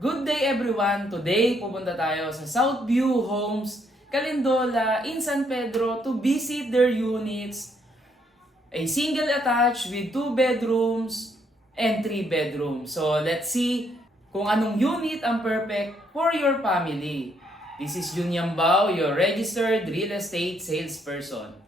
Good day everyone! Today, pupunta tayo sa Southview Homes, Calindola, in San Pedro to visit their units. A single attached with 2 bedrooms and 3 bedrooms. So, let's see kung anong unit ang perfect for your family. This is Jun Yambao, your registered real estate salesperson.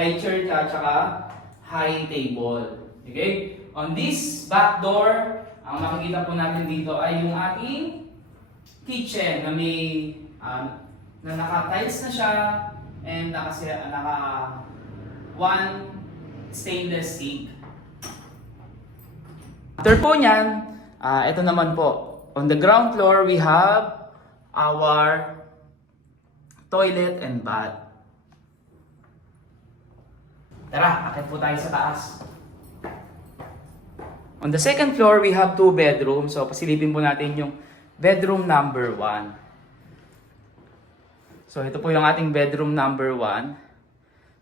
High chair at saka high table. Okay? On this back door, ang makikita po natin dito ay yung ating kitchen na may na naka-tiles na siya and naka one stainless sink. After po niyan, ito naman po. On the ground floor, we have our toilet and bath. Tara, akit po tayo sa taas. On the second floor, we have 2 bedrooms. So, pasilipin po natin yung bedroom number 1. So, ito po yung ating bedroom number 1.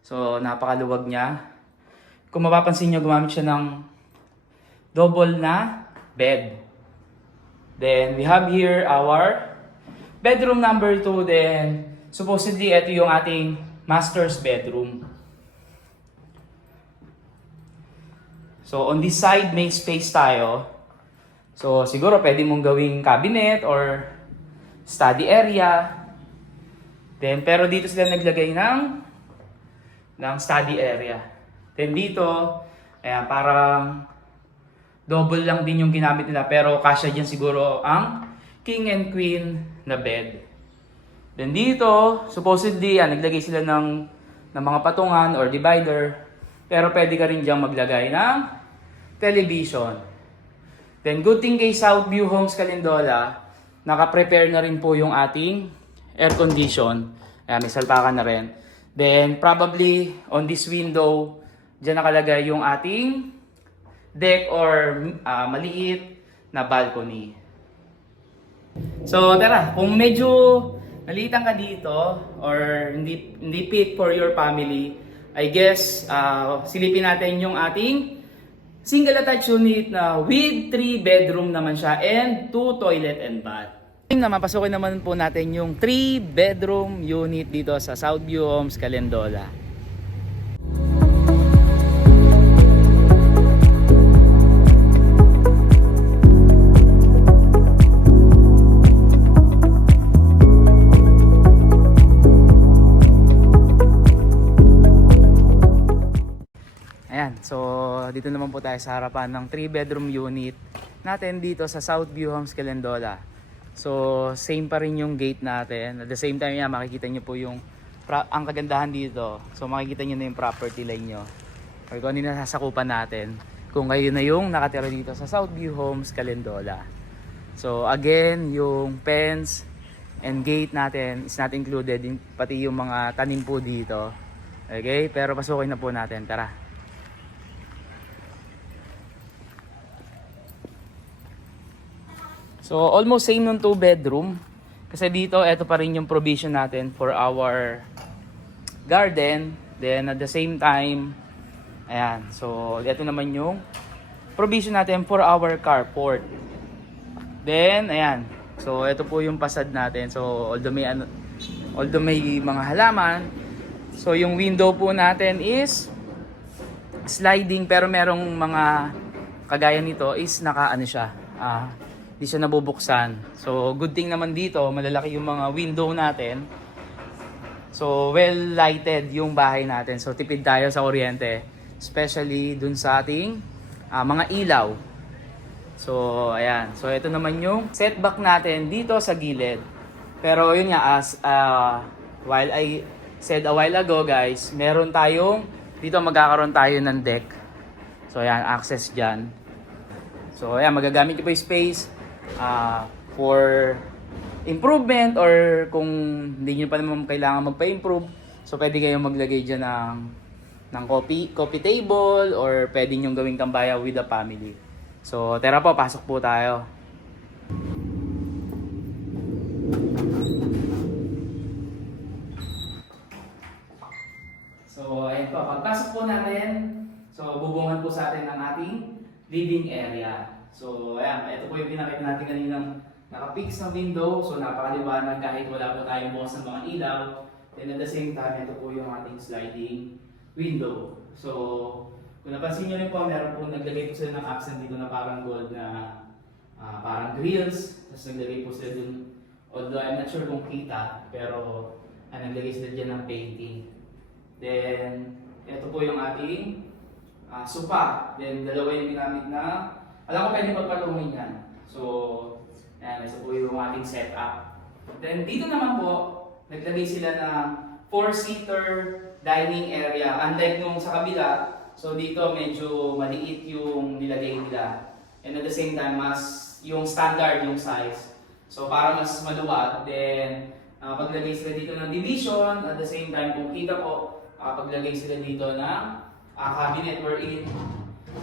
So, napakaluwag niya. Kung mapapansin nyo, gumamit siya ng double na bed. Then, we have here our bedroom number 2. Then, supposedly, ito yung ating master's bedroom. So, on this side, may space tayo. So, siguro pwede mong gawing cabinet or study area. Then, pero dito sila naglagay ng study area. Then dito, ayan, parang double lang din yung ginamit nila. Pero kasya dyan siguro ang king and queen na bed. Then dito, supposedly, naglagay sila ng mga patungan or divider. Pero pwede ka rin dyan maglagay ng television. Then good thing kay Southview Homes Calindola, naka-prepare na rin po yung ating air condition. Ayan, may salpakan na rin. Then probably on this window, dyan nakalagay yung ating deck or maliit na balcony. So tara, kung medyo nalitan ka dito or hindi fit for your family, I guess silipin natin yung ating single attached unit na with 3 bedroom naman siya and 2 toilet and bath. Naman, pasukin naman po natin yung 3 bedroom unit dito sa Southview Homes, Calendola. Ayan, so dito naman po tayo sa harapan ng 3 bedroom unit natin dito sa Southview Homes, Calendola. So same pa rin yung gate natin. At the same time, yan, makikita nyo po yung ang kagandahan dito. So makikita nyo na yung property line nyo or kung ano yung nasasakupan natin kung kayo na yung nakatira dito sa Southview Homes, Calendola. So again, yung fence and gate natin is not included, pati yung mga tanim po dito. Okay, pero pasukin na po natin, tara. So almost same nung 2 bedroom. Kasi dito, ito pa rin yung provision natin for our garden. Then at the same time, ayan. So ito naman yung provision natin for our carport. Then ayan. So ito po yung pasad natin. So although may mga halaman, so yung window po natin is sliding, pero merong mga kagaya nito is naka-ano siya. Di siya nabubuksan. So good thing naman dito, malalaki yung mga window natin. So well lighted yung bahay natin. So tipid tayo sa kuryente, especially dun sa ating mga ilaw. So ayan. So ito naman yung setback natin dito sa gilid. Pero yun nga, as while I said a while ago guys, meron tayong dito, magkakaroon tayo ng deck. So ayan, access dyan. So ayan, magagamit ko po yung space for improvement, or kung hindi nyo pa naman kailangan magpa-improve, so pwede kayong maglagay dyan ng coffee table, or pwede nyo gawing tambaya with the family. So tara po, pasok po tayo. So ayun po, pagpasok po natin, so bubungan po sa atin ng ating living area. So ayan, ito po yung pinakita natin kaninang naka-fix na window. So napakaliwanag kahit wala po tayong bukas ng mga ilaw. Then at the same time, ito po yung ating sliding window. So kung napansin nyo rin po, meron po naglagay po sila ng accent dito na parang gold na parang grills. Tapos naglagay po sila dun, although I'm not sure kung kita, pero naglagay sila dyan ng painting. Then ito po yung ating sofa. Then dalawa yung ginamit na, alam ko pwede pagpatungin yan. So, ayan, ito po yung ating setup. Then dito naman po, naglagay sila ng 4-seater dining area. Unlike nung sa kabila, so dito medyo maliit yung nilagay nila. And at the same time, mas yung standard yung size. So para mas maluwag. Then, paglagay sila dito ng division. At the same time, kung kita po, paglagay sila dito ng cabinet wherein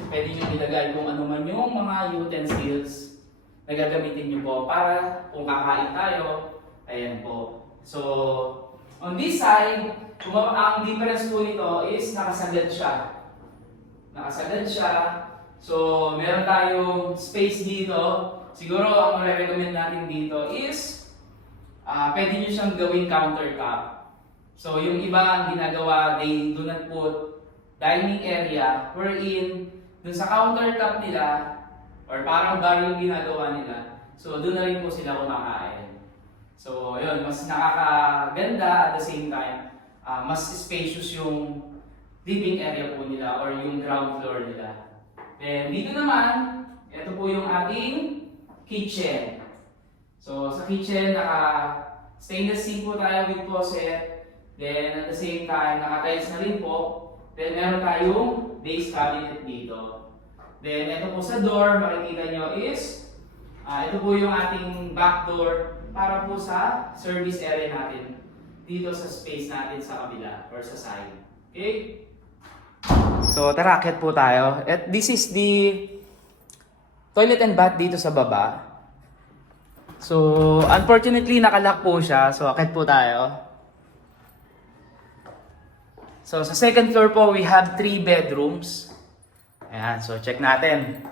pwede nyo ilagay kung ano man yung mga utensils na gagamitin nyo po para kung kakain tayo, ayan po. So, on this side, ang difference po nito is nakasagad siya. Nakasagad siya. So, meron tayong space dito. Siguro, ang recommend natin dito is pwede nyo siyang gawing countertop. So, yung iba ang ginagawa, they do not put dining area wherein dun sa countertop nila or parang bar yung ginagawa nila. So, doon na rin po sila kumakain. So, yun, mas nakakaganda at the same time, mas spacious yung living area po nila or yung ground floor nila. Then, dito naman, ito po yung ating kitchen. So, sa kitchen, naka-stainless steel po tayo with faucet. Then, at the same time, naka-tiles na rin po. Then, meron tayong base cabinet dito. Then, ito po sa door, makikita nyo is, ito po yung ating back door. para po sa service area natin dito sa space natin sa kabila or sa side. Okay? So tara, akyat po tayo. At this is the toilet and bath dito sa baba. So unfortunately nakalock po siya. So akyat po tayo. So sa second floor po we have 3 bedrooms. Ayan, so check natin.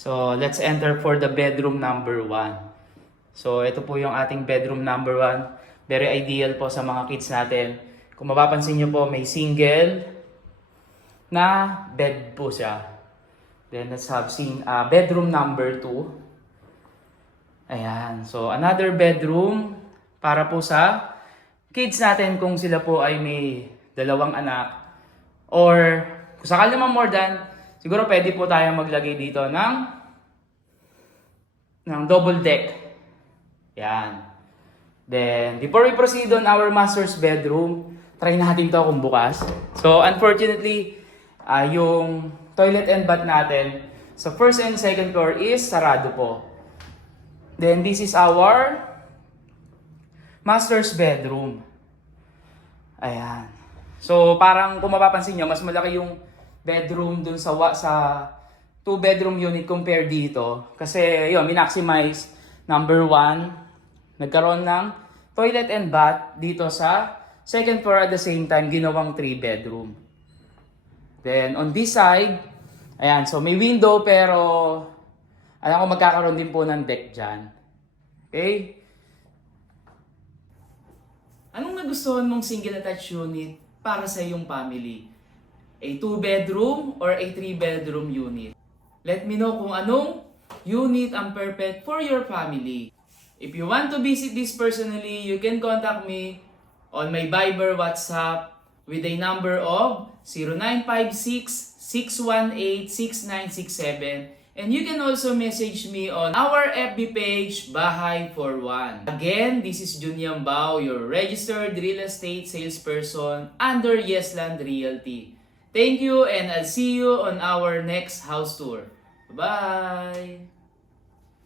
So let's enter for the bedroom number 1. So ito po yung ating bedroom number 1. Very ideal po sa mga kids natin. Kung mapapansin nyo po, may single na bed po siya. Then let's have bedroom number 2. Ayan. So another bedroom para po sa kids natin kung sila po ay may 2 anak. Or kung sakali naman more than, siguro pwede po tayo maglagay dito ng double deck. Yan. Then, before we proceed on our master's bedroom, try natin to kung bukas. So, unfortunately, yung toilet and bath natin sa first and second floor is sarado po. Then, this is our master's bedroom. Ayan. So, parang kung mapapansin nyo, mas malaki yung bedroom dun sa 2-bedroom unit compare dito. Kasi, yun, minaximize number 1. Nagkaroon ng toilet and bath dito sa second floor at the same time, ginawang 3-bedroom. Then, on this side, ayan, so may window pero alam ko magkakaroon din po ng deck dyan. Okay? Anong nagustuhan mong single attached unit para sa iyong family? A 2-bedroom or a 3-bedroom unit? Let me know kung anong unit ang perfect for your family. If you want to visit this personally, you can contact me on my Viber WhatsApp with a number of 0956-618-6967, and you can also message me on our FB page, Bahay for One. Again, this is Junian Bao, your registered real estate salesperson under Yesland Realty. Thank you, and I'll see you on our next house tour. Bye!